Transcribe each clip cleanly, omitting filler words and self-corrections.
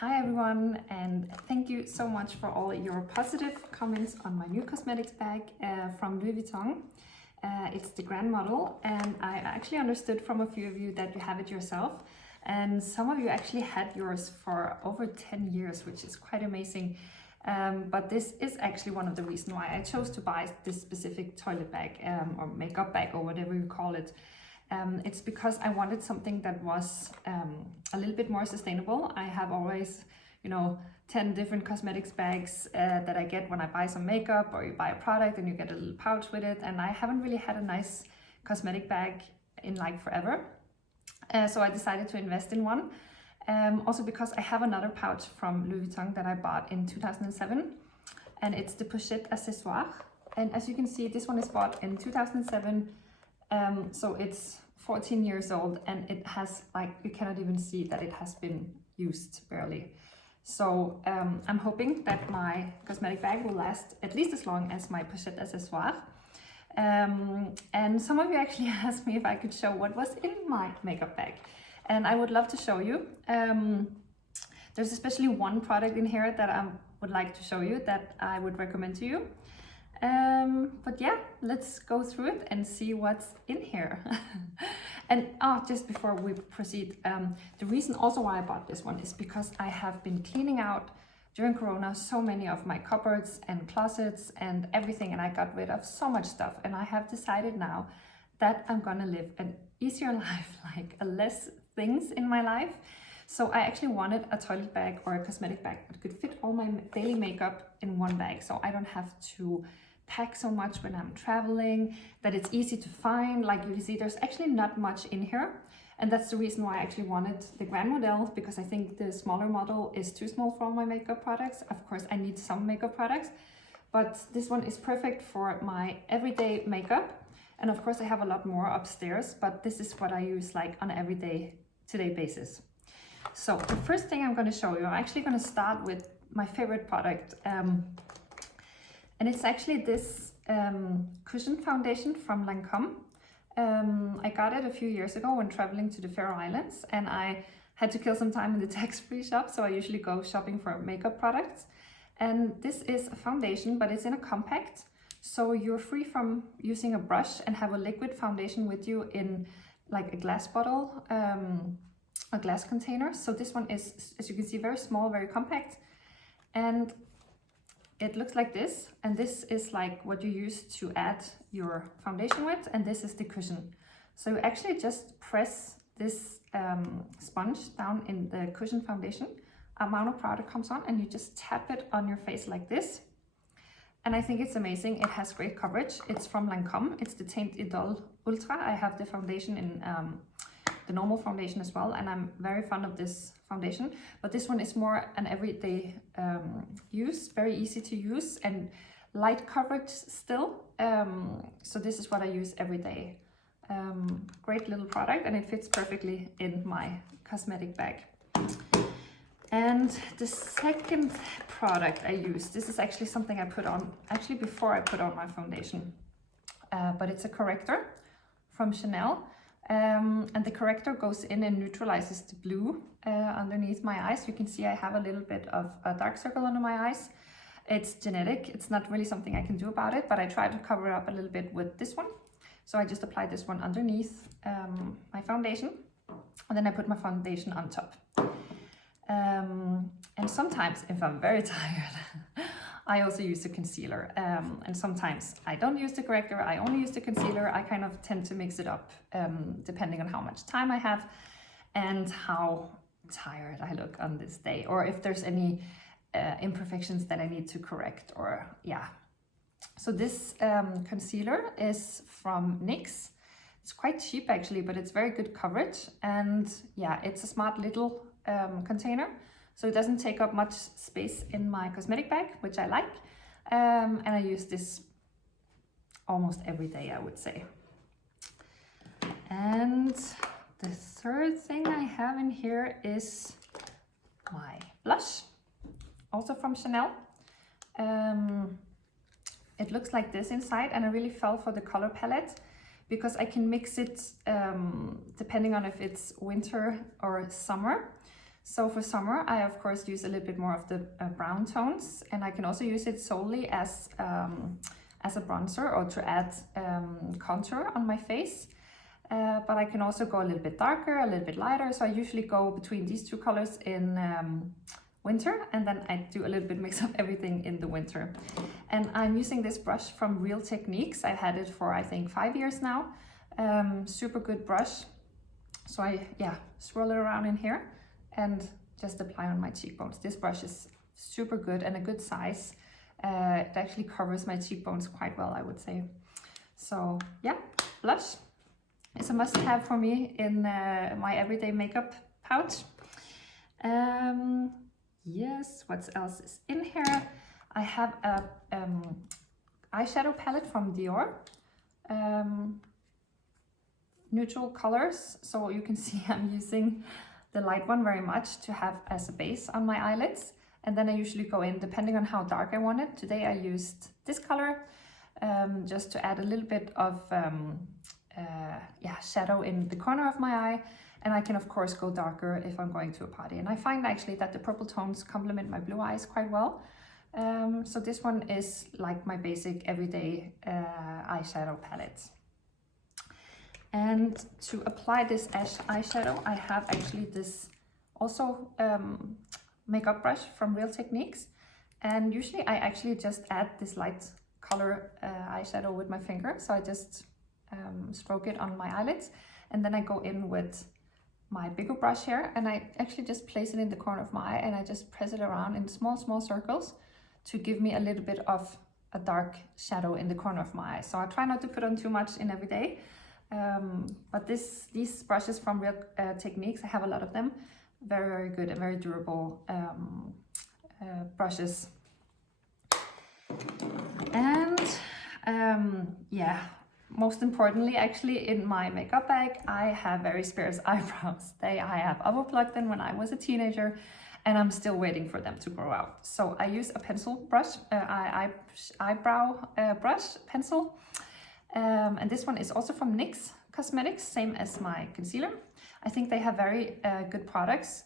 Hi everyone, and thank you so much for all your positive comments on my new cosmetics bag from Louis Vuitton. It's the Grand Model, and I actually understood from a few of you that you have it yourself, and some of you actually had yours for over 10 years, which is quite amazing. But this is actually one of the reasons why I chose to buy this specific toilet bag or makeup bag or whatever you call it. It's because I wanted something that was a little bit more sustainable. I have always, 10 different cosmetics bags that I get when I buy some makeup, or you buy a product and you get a little pouch with it. And I haven't really had a nice cosmetic bag in like forever. So I decided to invest in one. Also because I have another pouch from Louis Vuitton that I bought in 2007. And it's the Pochette Accessoire. And as you can see, this one is bought in 2007. So it's 14 years old, and it has, you cannot even see that it has been used barely. So I'm hoping that my cosmetic bag will last at least as long as my Pochette Accessoire. And some of you actually asked me if I could show what was in my makeup bag, and I would love to show you. There's especially one product in here that I would like to show you that I would recommend to you. But yeah, let's go through it and see what's in here. And just before we proceed, the reason also why I bought this one is because I have been cleaning out during Corona so many of my cupboards and closets and everything, and I got rid of so much stuff, and I have decided now that I'm gonna live an easier life, like less things in my life. So I actually wanted a toilet bag or a cosmetic bag that could fit all my daily makeup in one bag, so I don't have to pack so much when I'm traveling, that it's easy to find. Like you can see, there's actually not much in here, and that's the reason why I actually wanted the Grand Model, because I think the smaller model is too small for all my makeup products. Of course, I need some makeup products, but this one is perfect for my everyday makeup. And of course, I have a lot more upstairs, but this is what I use like on an everyday basis. So the first thing I'm going to show you, I'm actually going to start with my favorite product. And it's actually this cushion foundation from Lancome. I got it a few years ago when traveling to the Faroe Islands, and I had to kill some time in the tax-free shop, so I usually go shopping for makeup products. And this is a foundation, but it's in a compact, so you're free from using a brush and have a liquid foundation with you in like a glass bottle, a glass container. So this one is, as you can see, very small, very compact, and it looks like this, and this is like what you use to add your foundation with, and this is the cushion. So you actually just press this sponge down in the cushion foundation, amount of product comes on, and you just tap it on your face like this. And I think it's amazing. It has great coverage. It's from Lancome. It's the Teint Idole Ultra. I have the foundation in the normal foundation as well, and I'm very fond of this foundation, but this one is more an everyday use, very easy to use, and light coverage still. So this is what I use every day. Great little product, and it fits perfectly in my cosmetic bag. And the second product I use, this is actually something I put on actually before I put on my foundation, but it's a corrector from Chanel. And the corrector goes in and neutralizes the blue underneath my eyes. You can see I have a little bit of a dark circle under my eyes. It's genetic. It's not really something I can do about it, but I try to cover it up a little bit with this one. So I just apply this one underneath my foundation, and then I put my foundation on top. And sometimes, if I'm very tired, I also use the concealer, and sometimes I don't use the corrector, I only use the concealer. I kind of tend to mix it up depending on how much time I have and how tired I look on this day, or if there's any imperfections that I need to correct, or yeah. So this concealer is from NYX. It's quite cheap actually, but it's very good coverage, and yeah, it's a smart little container. So it doesn't take up much space in my cosmetic bag, which I like. And I use this almost every day, I would say. And the third thing I have in here is my blush, also from Chanel. It looks like this inside, and I really fell for the color palette because I can mix it depending on if it's winter or summer. So for summer, I of course use a little bit more of the brown tones, and I can also use it solely as a bronzer or to add contour on my face. But I can also go a little bit darker, a little bit lighter. So I usually go between these two colors in winter, and then I do a little bit mix up everything in the winter. And I'm using this brush from Real Techniques. I've had it for I think 5 years now. Super good brush. So I swirl it around in here and just apply on my cheekbones. This brush is super good and a good size. It actually covers my cheekbones quite well, I would say. So yeah, blush is a must-have for me in my everyday makeup pouch. Yes, what else is in here? I have a eyeshadow palette from Dior. Neutral colors, so you can see I'm using the light one very much to have as a base on my eyelids. And then I usually go in depending on how dark I want it. Today I used this color just to add a little bit of shadow in the corner of my eye. And I can of course go darker if I'm going to a party. And I find actually that the purple tones complement my blue eyes quite well. So this one is like my basic everyday eyeshadow palette. And to apply this eyeshadow, I have actually this also makeup brush from Real Techniques. And usually I actually just add this light color eyeshadow with my finger. So I just stroke it on my eyelids, and then I go in with my bigger brush here, and I actually just place it in the corner of my eye, and I just press it around in small circles to give me a little bit of a dark shadow in the corner of my eye. So I try not to put on too much in every day, but these brushes from Real Techniques, I have a lot of them, very good and very durable brushes. And most importantly, actually, in my makeup bag, I have very sparse eyebrows. I have overplucked them when I was a teenager, and I'm still waiting for them to grow out. So I use a pencil brush, eyebrow brush pencil. And this one is also from NYX Cosmetics, same as my concealer. I think they have very good products,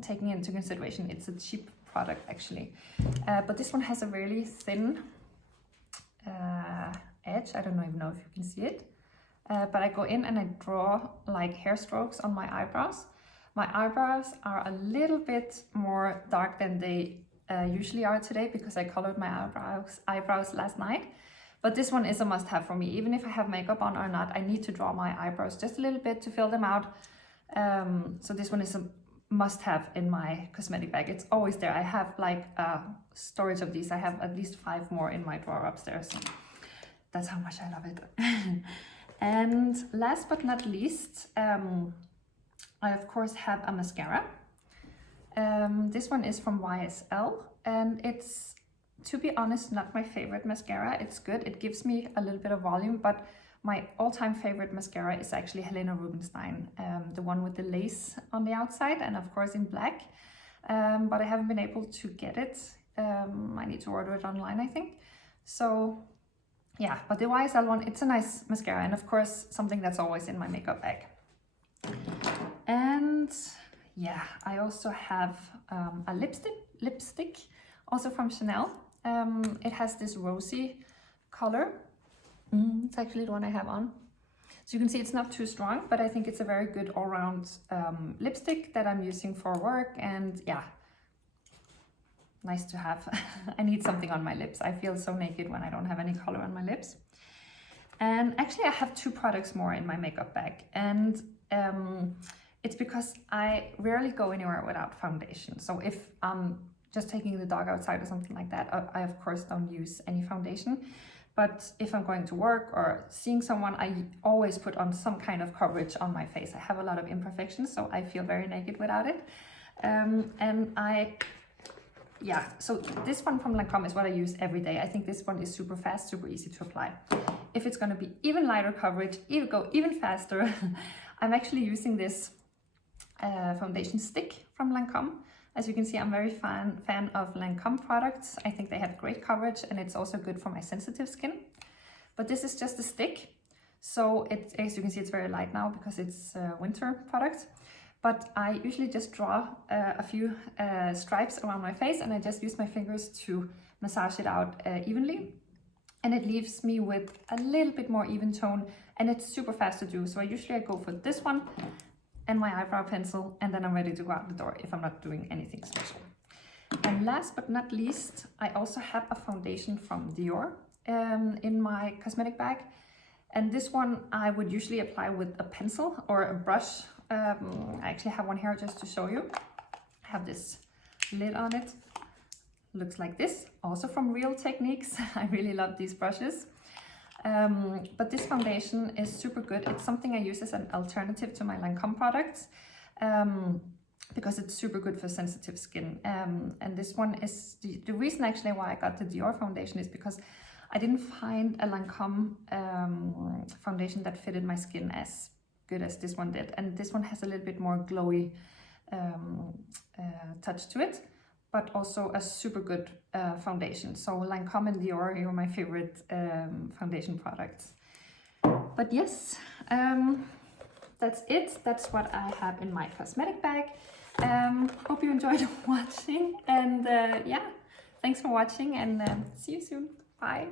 taking into consideration it's a cheap product actually. But this one has a really thin edge. I don't even know if you can see it. But I go in and I draw like hair strokes on my eyebrows. My eyebrows are a little bit more dark than they usually are today because I colored my eyebrows last night. But this one is a must-have for me. Even if I have makeup on or not, I need to draw my eyebrows just a little bit to fill them out. So this one is a must-have in my cosmetic bag. It's always there. I have like a storage of these. I have at least 5 more in my drawer upstairs. That's how much I love it. And last but not least, I of course have a mascara. This one is from YSL, and it's, to be honest, not my favorite mascara. It's good, it gives me a little bit of volume, but my all-time favorite mascara is actually Helena Rubinstein, the one with the lace on the outside and of course in black. But I haven't been able to get it. I need to order it online, I think. So yeah, but the YSL one, it's a nice mascara, and of course something that's always in my makeup bag. And yeah, I also have a lipstick also from Chanel. It has this rosy color. It's actually the one I have on. So you can see it's not too strong, but I think it's a very good all-round lipstick that I'm using for work, and yeah, nice to have. I need something on my lips. I feel so naked when I don't have any color on my lips. And actually I have 2 products more in my makeup bag, and it's because I rarely go anywhere without foundation. So if I'm just taking the dog outside or something like that, I of course don't use any foundation. But if I'm going to work or seeing someone, I always put on some kind of coverage on my face. I have a lot of imperfections, so I feel very naked without it. So this one from Lancome is what I use every day. I think this one is super fast, super easy to apply. If it's gonna be even lighter coverage, go even faster, I'm actually using this foundation stick from Lancome. As you can see, I'm very fan of Lancome products. I think they have great coverage, and it's also good for my sensitive skin. But this is just a stick. So as you can see, it's very light now because it's a winter product. but I usually just draw a few stripes around my face, and I just use my fingers to massage it out evenly. And it leaves me with a little bit more even tone, and it's super fast to do. So I usually go for this one and my eyebrow pencil, and then I'm ready to go out the door if I'm not doing anything special. And last but not least, I also have a foundation from Dior in my cosmetic bag. And this one I would usually apply with a pencil or a brush. I actually have one here just to show you. I have this lid on it. Looks like this, also from Real Techniques. I really love these brushes. But this foundation is super good. It's something I use as an alternative to my Lancome products because it's super good for sensitive skin. And this one is, the reason actually why I got the Dior foundation is because I didn't find a Lancome foundation that fitted my skin as good as this one did. And this one has a little bit more glowy touch to it, but also a super good foundation. So Lancome and Dior are my favorite foundation products. But yes, that's it. That's what I have in my cosmetic bag. Hope you enjoyed watching, and yeah, thanks for watching, and see you soon. Bye.